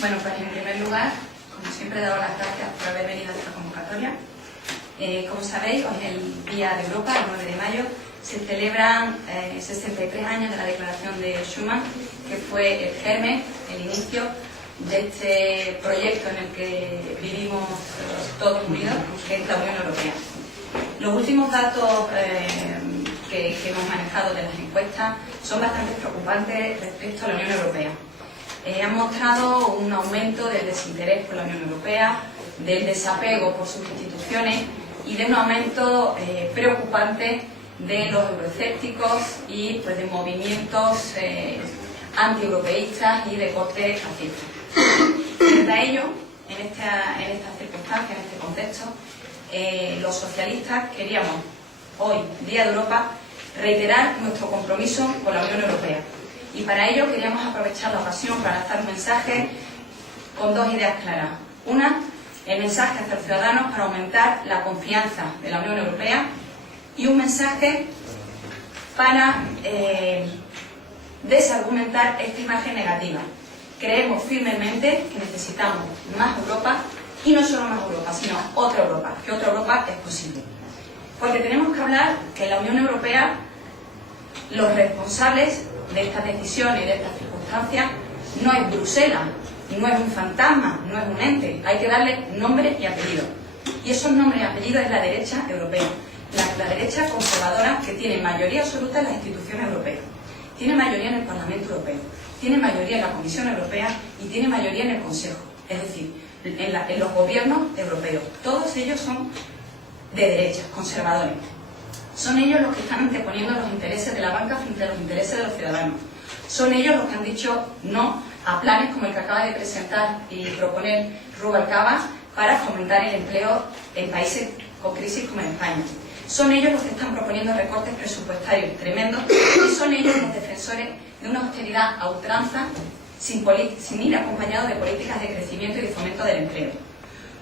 Bueno, pues en primer lugar, como siempre, he dado las gracias por haber venido a esta convocatoria. Como sabéis, hoy es el Día de Europa, el 9 de mayo, se celebran 63 años de la Declaración de Schuman, que fue el germen, el inicio de este proyecto en el que vivimos todos unidos, que es la Unión Europea. Los últimos datos que hemos manejado de las encuestas son bastante preocupantes respecto a la Unión Europea. Han mostrado un aumento del desinterés por la Unión Europea, del desapego por sus instituciones y de un aumento preocupante de los euroescépticos y pues, de movimientos antieuropeístas y de corte fascista. Frente a ello, en estas circunstancias, en este contexto, los socialistas queríamos, hoy, Día de Europa, reiterar nuestro compromiso con la Unión Europea. Y para ello queríamos aprovechar la ocasión para lanzar un mensaje con dos ideas claras. Una, el mensaje hacia los ciudadanos para aumentar la confianza de la Unión Europea, y un mensaje para desargumentar esta imagen negativa. Creemos firmemente que necesitamos más Europa, y no solo más Europa, sino otra Europa, que otra Europa es posible. Porque tenemos que hablar que en la Unión Europea los responsables de estas decisiones y de estas circunstancias no es Bruselas, no es un fantasma, no es un ente, hay que darle nombre y apellido. Y esos nombres y apellidos es la derecha europea, la derecha conservadora que tiene mayoría absoluta en las instituciones europeas, tiene mayoría en el Parlamento Europeo, tiene mayoría en la Comisión Europea y tiene mayoría en el Consejo, es decir, en los gobiernos europeos. Todos ellos son de derecha, conservadores. Son ellos los que están anteponiendo los intereses de la banca frente a los intereses de los ciudadanos. Son ellos los que han dicho no a planes como el que acaba de presentar y proponer Rubalcaba para fomentar el empleo en países con crisis como en España. Son ellos los que están proponiendo recortes presupuestarios tremendos y son ellos los defensores de una austeridad a ultranza sin ir acompañado de políticas de crecimiento y de fomento del empleo.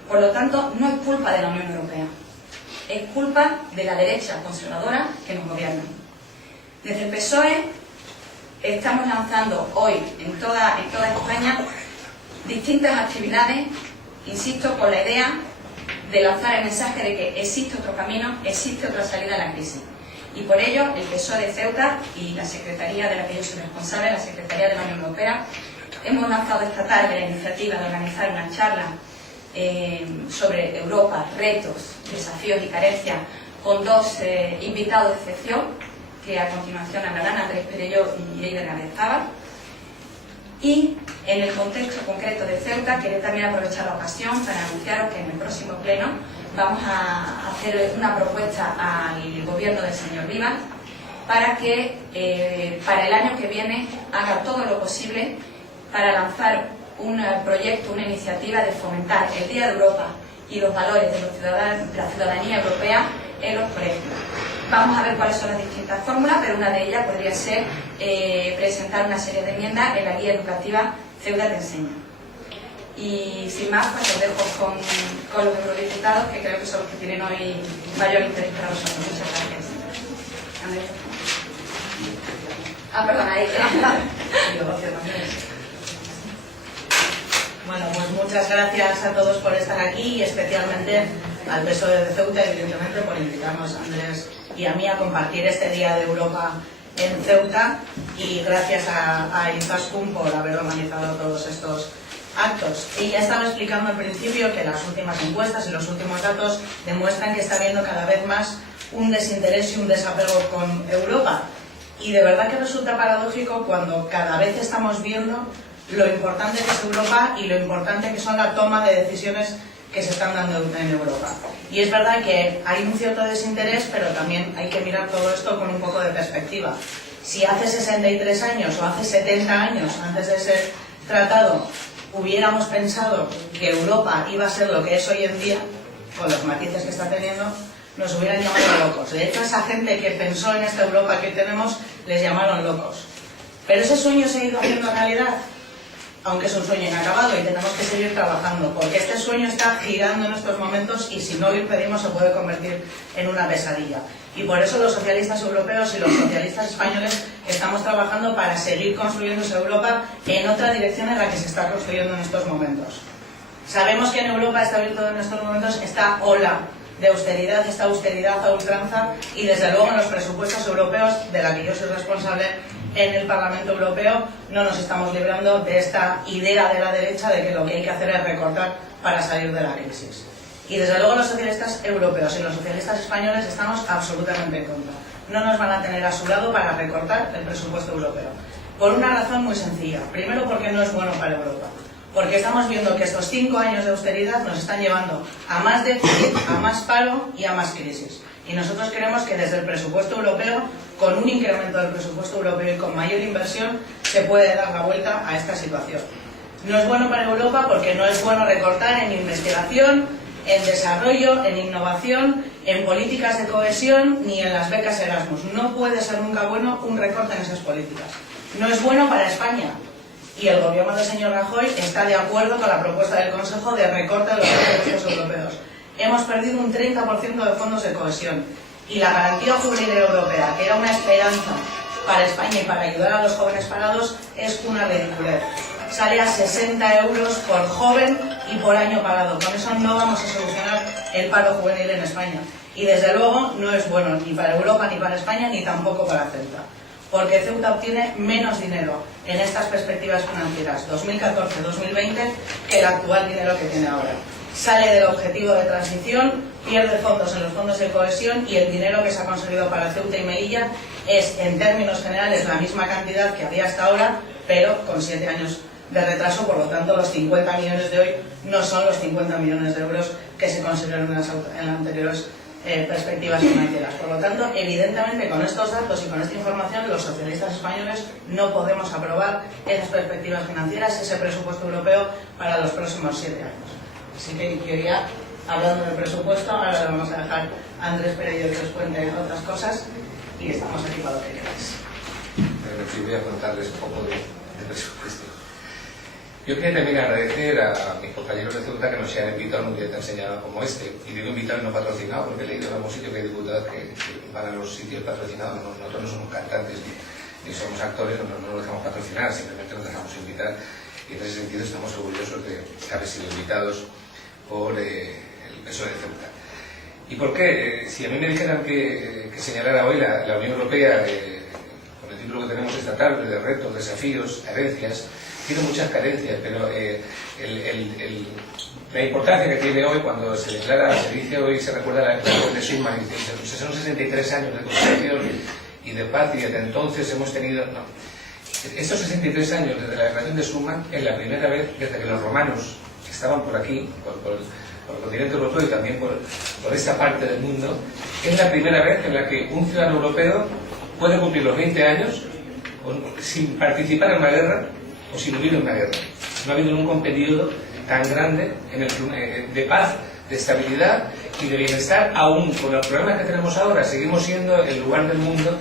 Por lo tanto, no es culpa de la Unión Europea. Es culpa de la derecha conservadora que nos gobierna. Desde el PSOE estamos lanzando hoy en toda España distintas actividades, insisto, con la idea de lanzar el mensaje de que existe otro camino, existe otra salida a la crisis. Y por ello el PSOE de Ceuta y la Secretaría de la que yo soy responsable, la Secretaría de la Unión Europea, hemos lanzado esta tarde la iniciativa de organizar una charla sobre Europa, retos, desafíos y carencias, con dos invitados de excepción, que a continuación hablarán, Andrés Perello y Eider García. Y en el contexto concreto de Ceuta, quería también aprovechar la ocasión para anunciaros que en el próximo pleno vamos a hacer una propuesta al gobierno del señor Rivas para que para el año que viene haga todo lo posible para lanzar un proyecto, una iniciativa de fomentar el Día de Europa y los valores de la ciudadanía europea en los colegios. Vamos a ver cuáles son las distintas fórmulas, pero una de ellas podría ser presentar una serie de enmiendas en la guía educativa Ceuta te enseña. Y sin más, pues os dejo con los eurodiputados, que creo que son los que tienen hoy mayor interés para vosotros. Muchas gracias. Andrés. Perdona, ahí. Bueno, pues muchas gracias a todos por estar aquí y especialmente al PSOE de Ceuta, evidentemente, por invitarnos a Andrés y a mí a compartir este Día de Europa en Ceuta, y gracias a Izaskun por haber organizado todos estos actos. Ella estaba explicando al principio que las últimas encuestas y los últimos datos demuestran que está habiendo cada vez más un desinterés y un desapego con Europa, y de verdad que resulta paradójico cuando cada vez estamos viendo lo importante que es Europa y lo importante que son la toma de decisiones que se están dando en Europa. Y es verdad que hay un cierto desinterés, pero también hay que mirar todo esto con un poco de perspectiva. Si hace 63 años o hace 70 años, antes de ese tratado, hubiéramos pensado que Europa iba a ser lo que es hoy en día, con los matices que está teniendo, nos hubieran llamado locos. De hecho, esa gente que pensó en esta Europa que tenemos, les llamaron locos. Pero ese sueño se ha ido haciendo realidad. aunque es un sueño inacabado y tenemos que seguir trabajando, porque este sueño está girando en estos momentos y si no lo impedimos se puede convertir en una pesadilla. Y por eso los socialistas europeos y los socialistas españoles estamos trabajando para seguir construyendo esa Europa en otra dirección en la que se está construyendo en estos momentos. Sabemos que en Europa está abierto en estos momentos esta ola de austeridad, esta austeridad a ultranza, y desde luego en los presupuestos europeos, de la que yo soy responsable en el Parlamento Europeo, no nos estamos librando de esta idea de la derecha de que lo que hay que hacer es recortar para salir de la crisis. Y desde luego los socialistas europeos y los socialistas españoles estamos absolutamente en contra. No nos van a tener a su lado para recortar el presupuesto europeo. Por una razón muy sencilla. Primero, porque no es bueno para Europa. Porque estamos viendo que estos 5 años de austeridad nos están llevando a más déficit, a más paro y a más crisis. Y nosotros creemos que desde el presupuesto europeo, con un incremento del presupuesto europeo y con mayor inversión, se puede dar la vuelta a esta situación. No es bueno para Europa porque no es bueno recortar en investigación, en desarrollo, en innovación, en políticas de cohesión, ni en las becas Erasmus. No puede ser nunca bueno un recorte en esas políticas. No es bueno para España. Y el gobierno del señor Rajoy está de acuerdo con la propuesta del Consejo de recorte de los presupuestos europeos. Hemos perdido un 30% de fondos de cohesión. Y la garantía juvenil europea, que era una esperanza para España y para ayudar a los jóvenes parados, es una ridiculez. Sale a 60 euros por joven y por año parado. Con eso no vamos a solucionar el paro juvenil en España. Y desde luego no es bueno ni para Europa, ni para España, ni tampoco para Ceuta. Porque Ceuta obtiene menos dinero en estas perspectivas financieras 2014-2020 que el actual dinero que tiene ahora. Sale del objetivo de transición, pierde fondos en los fondos de cohesión y el dinero que se ha conseguido para Ceuta y Melilla es, en términos generales, la misma cantidad que había hasta ahora, pero con 7 años de retraso. Por lo tanto, los 50 millones de hoy no son los 50 millones de euros que se consiguieron en las anteriores perspectivas financieras. Por lo tanto, evidentemente, con estos datos y con esta información, los socialistas españoles no podemos aprobar esas perspectivas financieras, ese presupuesto europeo para los próximos 7 años. Así que quería, hablando del presupuesto, ahora le vamos a dejar a Andrés Perello que os cuente otras cosas y estamos aquí para lo que queráis. Pero sí voy a contarles un poco de presupuesto. Yo quería también agradecer a mis compañeros de Ceuta que nos hayan invitado a un día tan señalado como este. Y digo invitado y no patrocinado, porque he leído en algún sitio que hay diputados que van a los sitios patrocinados. Nosotros no somos cantantes ni somos actores, no nos dejamos patrocinar, simplemente nos dejamos invitar. Y en ese sentido estamos orgullosos de haber sido invitados por el PSOE de Ceuta. ¿Y por qué? Si a mí me dijeran que señalara hoy la Unión Europea, con el título que tenemos esta tarde, de retos, desafíos, carencias, tiene muchas carencias, pero la importancia que tiene hoy cuando se declara, se dice hoy, se recuerda la declaración de Schuman, son 63 años de construcción y de paz, y desde entonces hemos tenido... No. Estos 63 años desde la declaración de Schuman es la primera vez desde que los romanos estaban por aquí, por el continente europeo y también por esta parte del mundo, es la primera vez en la que un ciudadano europeo puede cumplir los 20 años sin participar en una guerra o sin huir en una guerra. No ha habido nunca un periodo tan grande de paz, de estabilidad y de bienestar, aún con los problemas que tenemos ahora. Seguimos siendo el lugar del mundo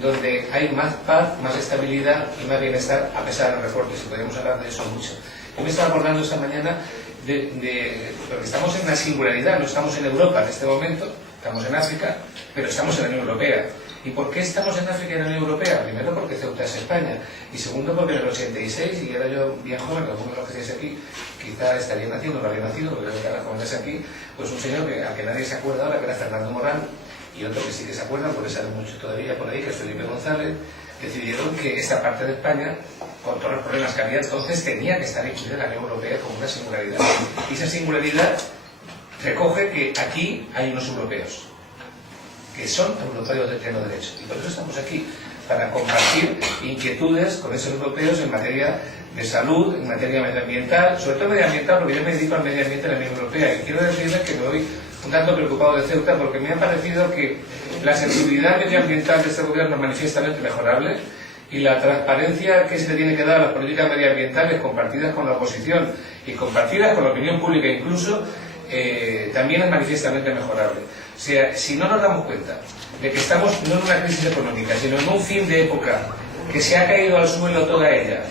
donde hay más paz, más estabilidad y más bienestar, a pesar de los recortes, y podríamos hablar de eso mucho. Yo me estaba acordando esta mañana porque estamos en una singularidad, no estamos en Europa en este momento, estamos en África, pero estamos en la Unión Europea. ¿Y por qué estamos en África y en la Unión Europea? Primero porque Ceuta es España, y segundo porque en el 86, y era yo bien joven, algunos de los que estáis aquí quizá estarían naciendo, no había nacido, porque creo que las jóvenes aquí, pues un señor al que nadie se acuerda ahora, que era Fernando Morán, y otro que sí que se acuerdan, porque sale mucho todavía por ahí, que es Felipe González, decidieron que esta parte de España, con todos los problemas que había entonces, tenía que estar incluida en la Unión Europea como una singularidad. Y esa singularidad recoge que aquí hay unos europeos, que son europeos de pleno derecho. Y por eso estamos aquí, para compartir inquietudes con esos europeos en materia de salud, en materia medioambiental, sobre todo medioambiental, porque yo me dedico al medio ambiente en la Unión Europea. Y quiero decirles que me voy un tanto preocupado de Ceuta porque me ha parecido que la sensibilidad medioambiental de este gobierno es manifiestamente mejorable y la transparencia que se le tiene que dar a las políticas medioambientales compartidas con la oposición y compartidas con la opinión pública incluso, también es manifiestamente mejorable. O sea, si no nos damos cuenta de que estamos no en una crisis económica, sino en un fin de época que se ha caído al suelo toda ella,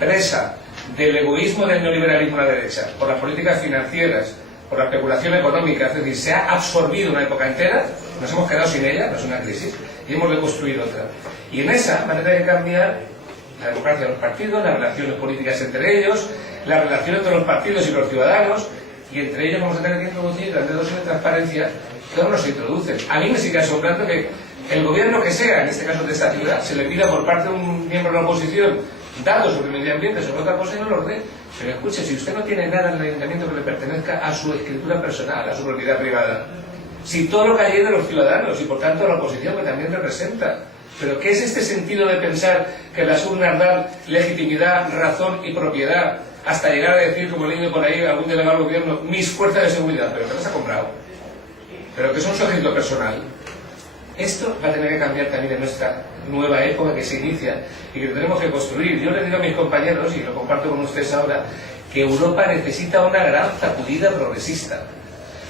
presa del egoísmo del neoliberalismo a la derecha, por las políticas financieras, por la especulación económica, es decir, se ha absorbido una época entera, nos hemos quedado sin ella, no es una crisis, y hemos reconstruido otra. Y en esa manera de cambiar la democracia de los partidos, las relaciones políticas entre ellos, la relación entre los partidos y los ciudadanos, y entre ellos vamos a tener que introducir grandes dosis de transparencia que aún no se introducen. A mí me sigue asombrando que el gobierno que sea, en este caso de esta ciudad, se le pida por parte de un miembro de la oposición datos sobre el medio ambiente, sobre otra cosa y no los dé. Pero escuche, si usted no tiene nada en el ayuntamiento que le pertenezca a su escritura personal, a su propiedad privada, si todo lo que hay de los ciudadanos y por tanto a la oposición que también representa, pero ¿qué es este sentido de pensar que las urnas dan legitimidad, razón y propiedad hasta llegar a decir, como he leído por ahí algún delegado del gobierno, mis fuerzas de seguridad? ¿Pero qué las ha comprado? ¿Pero que son su ejército personal? Esto va a tener que cambiar también en nuestra nueva época que se inicia y que tenemos que construir. Yo les digo a mis compañeros, y lo comparto con ustedes ahora, que Europa necesita una gran sacudida progresista.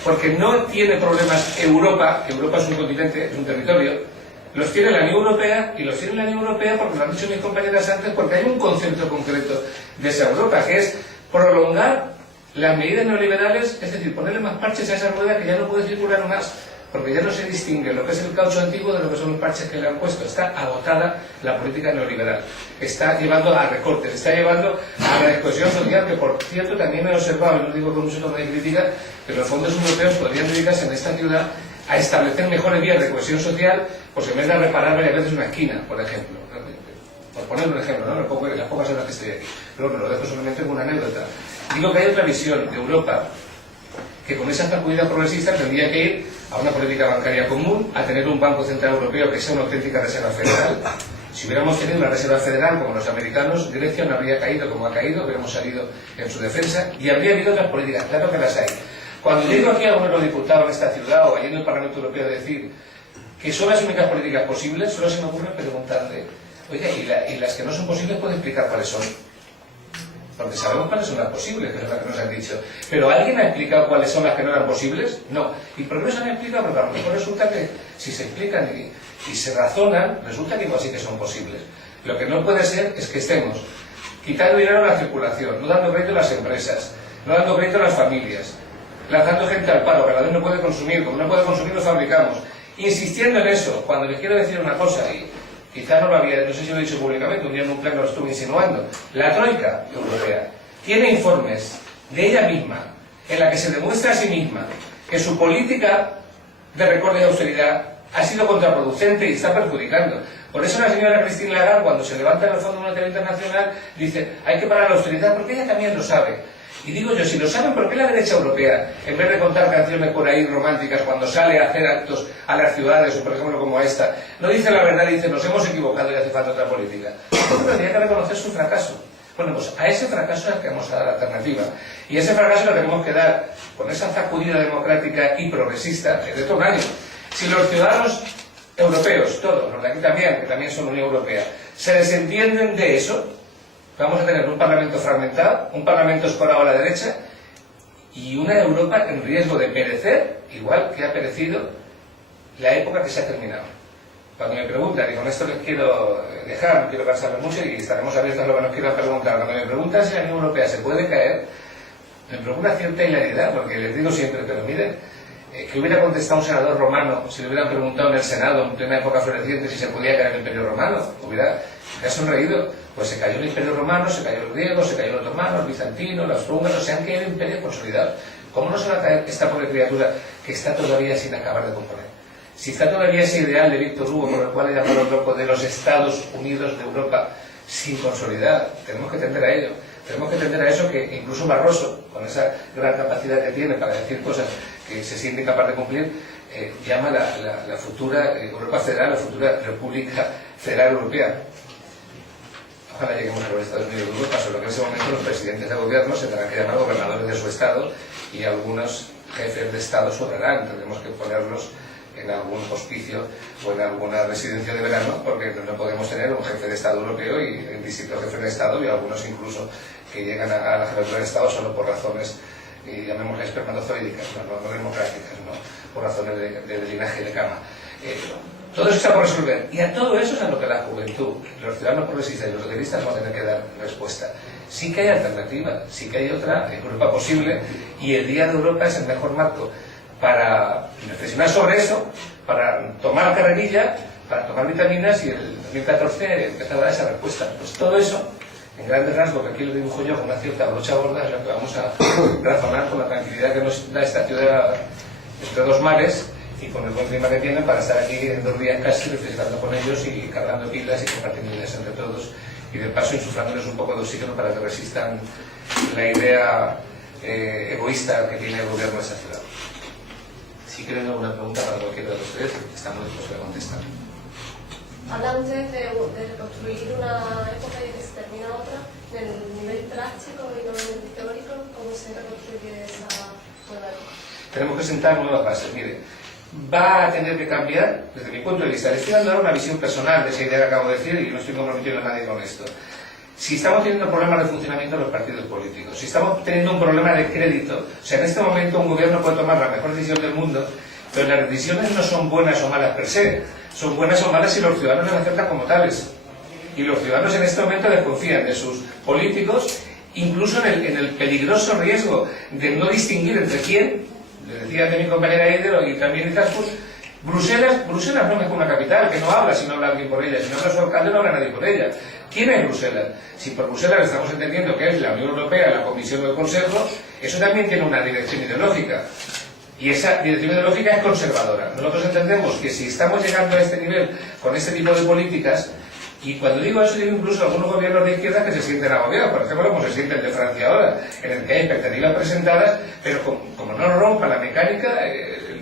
Porque no tiene problemas Europa, que Europa es un continente, es un territorio, los tiene la Unión Europea, y los tiene la Unión Europea porque lo han dicho mis compañeras antes, porque hay un concepto concreto de esa Europa, que es prolongar las medidas neoliberales, es decir, ponerle más parches a esa rueda que ya no puede circular más, porque ya no se distingue lo que es el caucho antiguo de lo que son los parches que le han puesto. Está agotada la política neoliberal, está llevando a recortes, está llevando a la exclusión social, que por cierto también he observado, y no digo con mucho tono de crítica, que los fondos europeos podrían dedicarse en esta ciudad a establecer mejores vías de cohesión social, pues en vez de reparar varias veces una esquina, por ejemplo. Por poner un ejemplo, ¿no? Las pocas horas que estoy aquí. Pero lo dejo solamente como una anécdota. Digo que hay otra visión de Europa que con esa sacudida progresista tendría que ir a una política bancaria común, a tener un Banco Central Europeo que sea una auténtica reserva federal. Si hubiéramos tenido una reserva federal como los americanos, Grecia no habría caído como ha caído, hubiéramos salido en su defensa y habría habido otras políticas, claro que las hay. Cuando llego aquí a uno de los diputados en esta ciudad o allí en el Parlamento Europeo a decir que son las únicas políticas posibles, solo se me ocurre preguntarle, oye, ¿y las que no son posibles puede explicar cuáles son? Porque sabemos cuáles son las posibles, que es lo que nos han dicho. ¿Pero alguien ha explicado cuáles son las que no eran posibles? No. ¿Y por qué no se han explicado? Porque a lo mejor resulta que si se explican y se razonan, resulta que igual sí que son posibles. Lo que no puede ser es que estemos quitando dinero a la circulación, no dando crédito a las empresas, no dando crédito a las familias, lanzando gente al paro, que la vez no puede consumir, como no puede consumir lo fabricamos, insistiendo en eso, cuando les quiero decir una cosa, y quizá no lo había, no sé si lo he dicho públicamente, un día en un pleno lo estuve insinuando, la Troika Europea tiene informes de ella misma, en la que se demuestra a sí misma que su política de recorte y austeridad ha sido contraproducente y está perjudicando. Por eso la señora Christine Lagarde, cuando se levanta en el Fondo Monetario Internacional, dice, hay que parar la austeridad, porque ella también lo sabe. Y digo yo, si lo saben, ¿por qué la derecha europea, en vez de contar canciones por ahí románticas cuando sale a hacer actos a las ciudades, o por ejemplo como esta, no dice la verdad y dice, nos hemos equivocado y hace falta otra política? Porque tendría que reconocer su fracaso. Bueno, pues a ese fracaso es el que vamos a dar alternativa. Y ese fracaso lo tenemos que dar con esa sacudida democrática y progresista de todo un año. Si los ciudadanos europeos, todos, los de aquí también, que también son Unión Europea, se desentienden de eso, vamos a tener un Parlamento fragmentado, un Parlamento escorado a la derecha y una Europa en riesgo de perecer, igual que ha perecido la época que se ha terminado. Cuando me preguntan, y con esto les quiero dejar, no quiero cansarme mucho y estaremos abiertos a lo que nos quieran preguntar, cuando me preguntan si la Unión Europea se puede caer, me preocupa cierta hilaridad, porque les digo siempre, pero miren, que hubiera contestado un senador romano si le hubieran preguntado en el Senado, en plena época floreciente, si se podía caer el Imperio Romano, hubiera sonreído. Pues se cayó el Imperio Romano, se cayó el griego, se cayó el otomano, el bizantino, los húngaros, se han caído imperios consolidados. ¿Cómo no se va a caer esta pobre criatura que está todavía sin acabar de componer? Si está todavía ese ideal de Víctor Hugo, por el cual he llamado el loco de los Estados Unidos de Europa, sin consolidar, tenemos que tender a ello. Tenemos que tender a eso, que incluso Barroso, con esa gran capacidad que tiene para decir cosas que se siente incapaz de cumplir, llama la futura Europa Federal, la futura República Federal Europea. Ojalá lleguemos a los Estados Unidos de Europa, solo que en ese momento los presidentes de gobierno se tendrán que llamar gobernadores de su estado y algunos jefes de estado sobrarán. Tendremos que ponerlos en algún hospicio o en alguna residencia de verano, porque no podemos tener un jefe de estado europeo y distintos jefes de estado y algunos incluso que llegan a la jefatura de estado solo por razones, llamémosle espermatozoídicas, no democráticas, ¿no? Por razones de linaje de cama. Todo eso está por resolver. Y a todo eso es a lo que la juventud, los ciudadanos progresistas y los socialistas van a tener que dar respuesta. Sí que hay alternativa, sí que hay otra Europa posible, y el Día de Europa es el mejor marco para reflexionar sobre eso, para tomar carrerilla, para tomar vitaminas, y el 2014 empezar a dar esa respuesta. Pues todo eso, en grandes rasgos, que aquí lo dibujo yo con una cierta brocha gorda, es lo que vamos a razonar con la tranquilidad que nos da esta ciudad entre dos mares, y con el buen clima que tienen, para estar aquí en 2 días casi reflexionando con ellos y cargando pilas y compartiendo ideas entre todos, y de paso insuflándoles un poco de oxígeno para que resistan la idea egoísta que tiene el gobierno de esa ciudad. Si quieren alguna pregunta para cualquiera de los tres, estamos dispuestos a contestar. Hablan ustedes de reconstruir una época y de que se termina otra, en el nivel práctico y no en el teórico. ¿Cómo se reconstruye esa nueva época? Tenemos que sentar nuevas bases. Mire, va a tener que cambiar, desde mi punto de vista. Les estoy dando ahora una visión personal de esa idea que acabo de decir, y no estoy comprometiendo a nadie con esto. Si estamos teniendo problemas de funcionamiento de los partidos políticos, si estamos teniendo un problema de crédito, o sea, en este momento un gobierno puede tomar la mejor decisión del mundo, pero las decisiones no son buenas o malas per se, son buenas o malas si los ciudadanos las aceptan como tales. Y los ciudadanos en este momento desconfían de sus políticos, incluso en el peligroso riesgo de no distinguir entre quién. Le decía de mi compañera Eider y también Izaskun, Bruselas no es una capital, que no habla si no habla alguien por ella, si no habla su alcalde no habla nadie por ella. ¿Quién es Bruselas? Si por Bruselas estamos entendiendo que es la Unión Europea, la Comisión o el Consejo, eso también tiene una dirección ideológica. Y esa dirección ideológica es conservadora. Nosotros entendemos que si estamos llegando a este nivel con este tipo de políticas, y cuando digo eso, digo incluso algunos gobiernos de izquierda que se sienten agobiados, por ejemplo, como se siente el de Francia ahora, en el que hay expectativas presentadas, pero como no rompa la mecánica,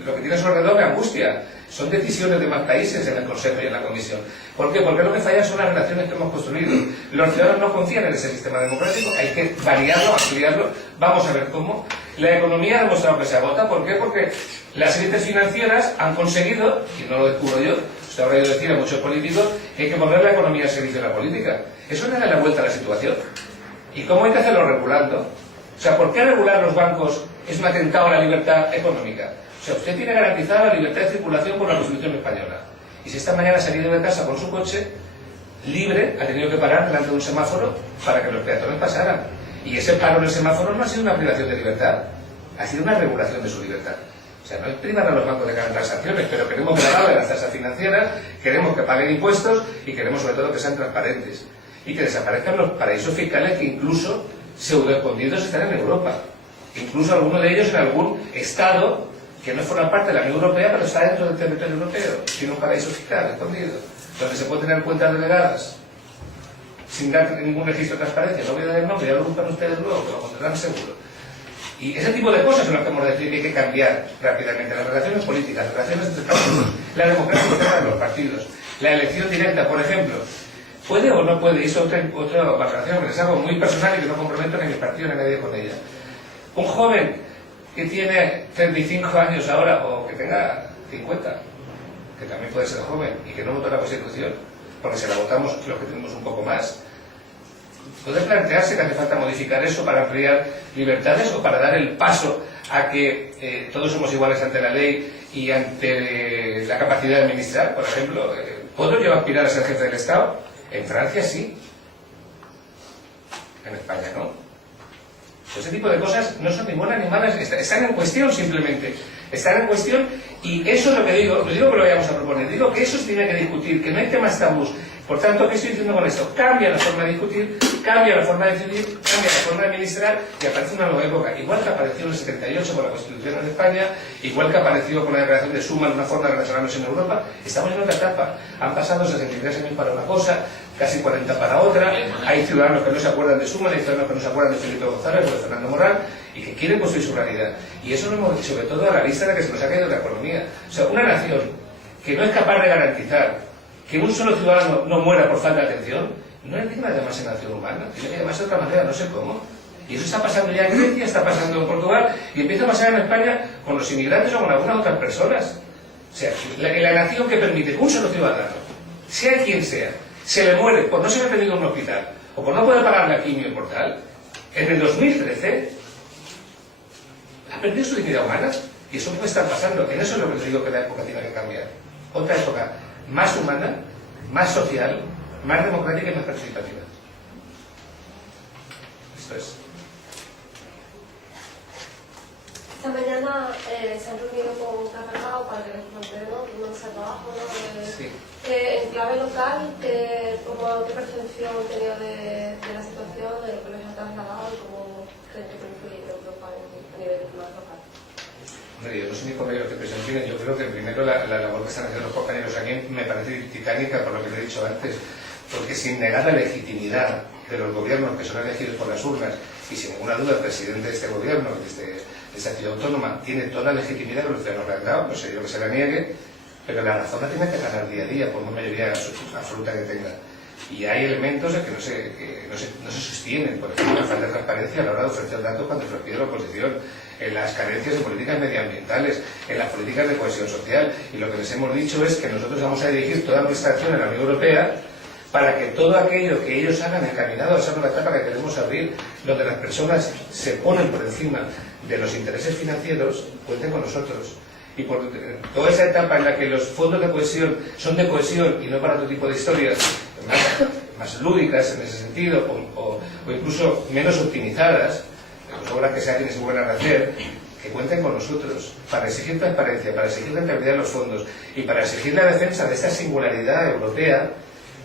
lo que tiene a su alrededor es angustia. Son decisiones de más países en el Consejo y en la Comisión. ¿Por qué? Porque lo que falla son las relaciones que hemos construido. Los ciudadanos no confían en ese sistema democrático, hay que variarlo, ampliarlo. Vamos a ver cómo. La economía ha demostrado que se agota. ¿Por qué? Porque las élites financieras han conseguido, y no lo descubro yo, usted habrá oído decir a muchos políticos, que hay que poner la economía al servicio de la política. Eso no da la vuelta a la situación. ¿Y cómo hay que hacerlo? Regulando. O sea, ¿por qué regular los bancos es un atentado a la libertad económica? O sea, usted tiene garantizada la libertad de circulación por la Constitución española. Y si esta mañana ha salido de casa con su coche, libre, ha tenido que parar delante de un semáforo para que los peatones pasaran. Y ese paro en el semáforo no ha sido una privación de libertad, ha sido una regulación de su libertad. O sea, no es privar a los bancos de que hagan transacciones, pero queremos grabarle las tasas financieras, queremos que paguen impuestos y queremos sobre todo que sean transparentes. Y que desaparezcan los paraísos fiscales que incluso pseudoescondidos están en Europa. Incluso algunos de ellos en algún estado que no forma parte de la Unión Europea, pero está dentro del territorio europeo. Tiene un paraíso fiscal escondido, donde se pueden tener cuentas delegadas sin dar ningún registro de transparencia. No voy a dar el nombre, ya lo buscan ustedes luego, que lo encontrarán seguro. Y ese tipo de cosas son las que hemos de decir que hay que cambiar rápidamente. Las relaciones políticas, las relaciones entre partidos, la democracia interna de los partidos, la elección directa, por ejemplo. ¿Puede o no puede? Y eso es otra valoración que les hago muy personal y que no comprometo ni mi partido ni nadie con ella. Un joven que tiene 35 años ahora, o que tenga 50, que también puede ser joven, y que no votó la Constitución, porque se la votamos los que tenemos un poco más, puede plantearse que hace falta modificar eso para ampliar libertades o para dar el paso a que todos somos iguales ante la ley y ante la capacidad de administrar. Por ejemplo, ¿puedo yo aspirar a ser jefe del Estado? En Francia sí, en España no. Ese tipo de cosas no son ni buenas ni malas, están en cuestión simplemente. Están en cuestión, y eso es lo que digo, no digo que lo vayamos a proponer, digo que eso se tiene que discutir, que no hay temas tabús. Por tanto, ¿qué estoy diciendo con esto? Cambia la forma de discutir, cambia la forma de decidir, cambia la forma de administrar, y aparece una nueva época. Igual que apareció en el 78 con la Constitución de España, igual que apareció con la declaración de Schuman, una forma de relacionarnos en Europa, estamos en otra etapa. Han pasado 63 años para una cosa, casi 40 para otra. Hay ciudadanos que no se acuerdan de Schuman, hay ciudadanos que no se acuerdan de Felipe González o de Fernando Morán, y que quieren construir su realidad. Y eso lo hemos dicho, sobre todo a la vista de que se nos ha caído la economía. O sea, una nación que no es capaz de garantizar que un solo ciudadano no muera por falta de atención, no es digna de llamarse nación humana, tiene que llamarse de otra manera, no sé cómo. Y eso está pasando ya en Grecia, está pasando en Portugal, y empieza a pasar en España con los inmigrantes o con algunas otras personas. O sea, la nación que permite que un solo ciudadano, sea quien sea, se le muere por no ser atendido en un hospital, o por no poder pagar la quimio y por tal, en el 2013, ha perdido su dignidad humana. Y eso puede estar pasando. En eso es lo que les digo que la época tiene que cambiar. Otra época más humana, más social, más democrática y más participativa. Esto es. Esta mañana se han reunido con Carragao para que les planteemos un trabajo, ¿no? Sí. En clave local, ¿qué percepción tenía de la situación, de lo que les ha trasladado y cómo creen que influye Europa a nivel más local? Hombre, yo no soy ni compañero que presión tiene. Yo creo que primero la labor que están haciendo los compañeros aquí me parece titánica, por lo que te he dicho antes, porque sin negar la legitimidad de los gobiernos que son elegidos por las urnas, y sin ninguna duda el presidente de este gobierno, de esta ciudad autónoma, tiene toda la legitimidad que los ciudadanos le han dado, no sé yo que se la niegue, pero la razón la tiene que ganar día a día, por una mayoría absoluta que tenga. Y hay elementos que no se sostienen, por ejemplo, la falta de transparencia a la hora de ofrecer datos cuando se los pide la oposición, en las carencias en políticas medioambientales, en las políticas de cohesión social, y lo que les hemos dicho es que nosotros vamos a dirigir toda nuestra acción en la Unión Europea para que todo aquello que ellos hagan encaminado a esa nueva etapa que queremos abrir, donde las personas se ponen por encima de los intereses financieros, cuenten con nosotros. Y por toda esa etapa en la que los fondos de cohesión son de cohesión y no para otro tipo de historias más lúdicas en ese sentido, o incluso menos optimizadas, las obras que se hacen y se vuelvan a hacer, que cuenten con nosotros para exigir transparencia, para exigir rentabilidad de los fondos y para exigir la defensa de esta singularidad europea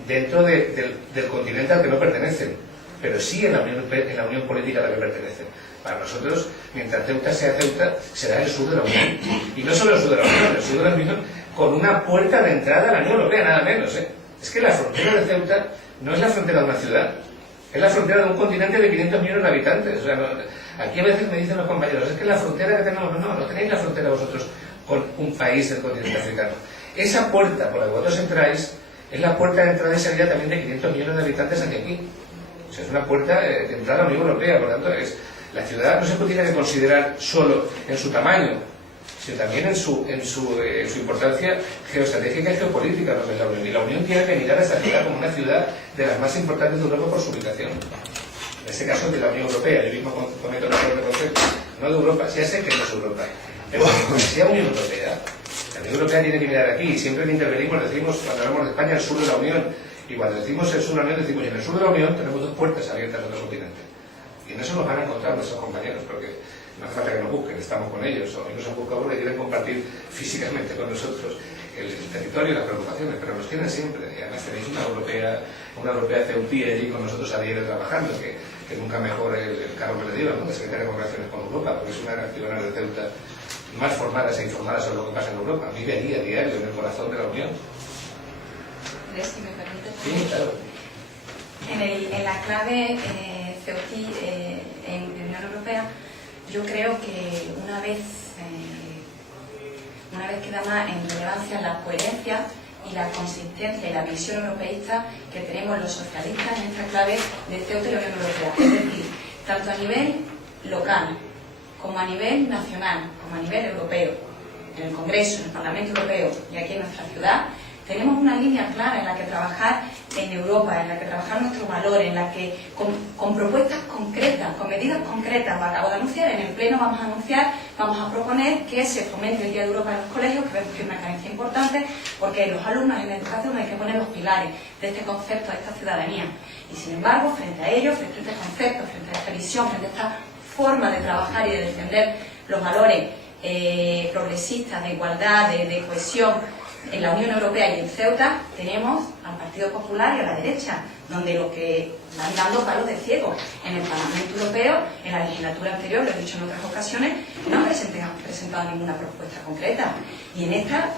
dentro del continente al que no pertenecen, pero sí en la unión política a la que pertenecen. Para nosotros, mientras Ceuta sea Ceuta, será el sur de la Unión. Y no solo el sur de la Unión, el sur de la Unión con una puerta de entrada a la Unión Europea, nada menos. Es que la frontera de Ceuta no es la frontera de una ciudad, es la frontera de un continente de 500 millones de habitantes. O sea, aquí a veces me dicen los compañeros, es que la frontera que tenemos, no tenéis la frontera vosotros con un país del continente africano. Esa puerta por la que vosotros entráis es la puerta de entrada y salida también de 500 millones de habitantes aquí. O sea, es una puerta de entrada a la Unión Europea, por lo tanto, la ciudad no se tiene que considerar solo en su tamaño, sino también en su importancia geoestratégica y geopolítica, lo que es la Unión. Y la Unión tiene que mirar a esta ciudad como una ciudad de las más importantes de Europa por su ubicación. En este caso de la Unión Europea, yo mismo cometo el error de concepto, no de Europa, ya sé que no es Europa, pero que sea Unión Europea. La Unión Europea tiene que mirar aquí, y siempre que intervenimos decimos, cuando hablamos de España, el sur de la Unión, y cuando decimos el sur de la Unión, decimos, y en el sur de la Unión tenemos dos puertas abiertas a otro continente. Y en eso nos van a encontrar nuestros compañeros, porque no hace falta que nos busquen, estamos con ellos, o ellos han buscado porque quieren compartir físicamente con nosotros el territorio y las preocupaciones, pero nos tienen siempre. Y además tenéis una europea ceutí allí con nosotros a diario trabajando, que nunca mejor el cargo que le dieron, ¿no?, de secretaria de Relaciones con Europa, porque es una de las ciudadanas de Ceuta más formadas e informadas sobre lo que pasa en Europa. Vive allí a diario, en el corazón de la Unión. Si me permite. Sí, claro. En la clave ceutí en la Unión Europea, yo creo que una vez que da más en relevancia la coherencia y la consistencia y la visión europeísta que tenemos los socialistas en esta clave de Ceuta y la Unión Europea. Es decir, tanto a nivel local, como a nivel nacional, como a nivel europeo, en el Congreso, en el Parlamento Europeo y aquí en nuestra ciudad, tenemos una línea clara en la que trabajar en Europa, en la que trabajar nuestros valores, en la que con propuestas concretas, con medidas concretas, lo acabo de anunciar, en el Pleno vamos a proponer que se fomente el Día de Europa en los colegios, que vemos que es una carencia importante, porque los alumnos en la educación hay que poner los pilares de este concepto, de esta ciudadanía. Y sin embargo, frente a ello, frente a este concepto, frente a esta visión, frente a esta forma de trabajar y de defender los valores progresistas, de igualdad, de cohesión, en la Unión Europea y en Ceuta tenemos al Partido Popular y a la derecha, donde lo que van dando palos de ciego. En el Parlamento Europeo, en la legislatura anterior, lo he dicho en otras ocasiones, no han presentado ninguna propuesta concreta. Y en esta,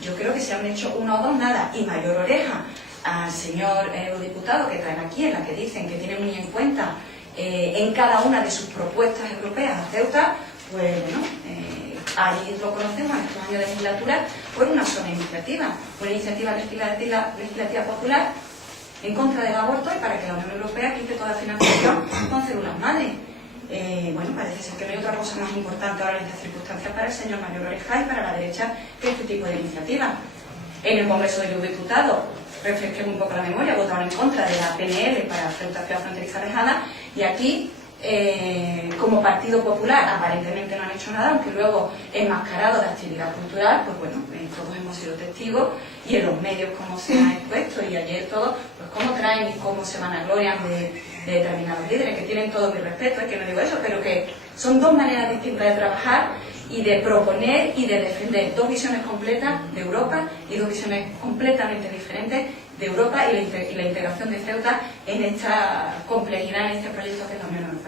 yo creo que se han hecho una o dos nada, y mayor oreja al señor eurodiputado que traen aquí, en la que dicen que tienen muy en cuenta en cada una de sus propuestas europeas a Ceuta, pues bueno, ahí lo conocemos en estos años de legislatura por una sola iniciativa, una iniciativa legislativa popular en contra del aborto y para que la Unión Europea quite toda financiación con células madre. Bueno, parece ser que no hay otra cosa más importante ahora en estas circunstancias para el señor Mayor Oreja y para la derecha que este tipo de iniciativa. En el Congreso de los Diputados, refresquemos un poco la memoria, votaron en contra de la PNL para Ceuta Ciudad Fronteriza Alejada, y aquí como Partido Popular aparentemente no han hecho nada, aunque luego enmascarado de actividad cultural, pues bueno, todos hemos sido testigos, y en los medios cómo se ha expuesto, y ayer todo, pues cómo traen y cómo se vanaglorian de determinados líderes, que tienen todo mi respeto, es que no digo eso, pero que son dos maneras distintas de trabajar y de proponer y de defender dos visiones completas de Europa y dos visiones completamente diferentes de Europa y la integración de Ceuta en esta complejidad, en este proyecto que es la Unión Europea.